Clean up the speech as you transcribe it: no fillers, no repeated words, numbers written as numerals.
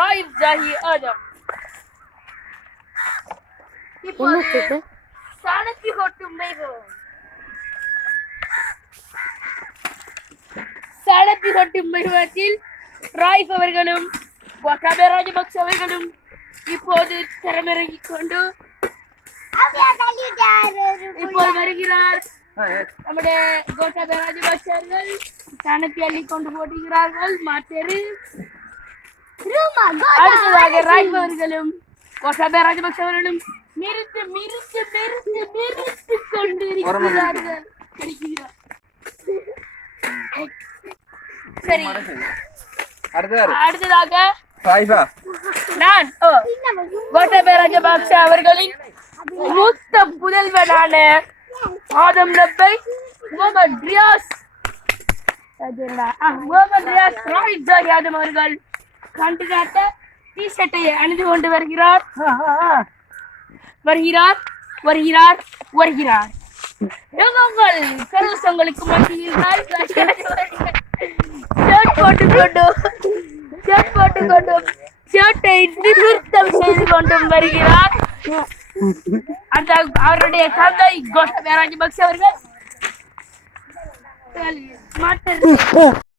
ராயிப் ஜாஹி ஆதம். இப்போது சாணக்கிய கொட்டும் வைபவம். சாணக்கிய கொட்டும் வைபவத்தில் ராயிப் அவர்களும் கோட்டாபய ராஜபக்ச அவர்களும் இப்போது திறமிறங்கிக் கொண்டு இப்போது வருகிறார். நம்முடைய கோட்டாபய ராஜபக்ச அவர்கள் சாணக்கிய அள்ளி கொண்டு போட்டுகிறார்கள். மாத்தேரு அடுத்ததாக ராயிப் அவர்களும் கோட்டாபய ராஜபக்ச அவர்களும் மிருத்து மிருத்து மிருத்து மிருத்து கொண்டு இருக்கிறார்கள். சரி, அடுத்ததாக நான் கோட்டாபய ராஜபக்ச அவர்களின் மூத்த புதல்வனான ஆதம் ரப்பை முகமது ரியாஸ் ராயிப் ஜாஹி ஆதம் அவர்கள் கண்டு காட்ட டி ஷர்ட்டை அணிந்து கொண்டு வருகிறார். கருவசங்களுக்கு மத்தியில் ஷர்ட்டை நிறுத்தம் செய்து கொண்டும் வருகிறார். அந்த அவருடைய தந்தை கோட்டாபய ராஜபக்ச அவர்கள்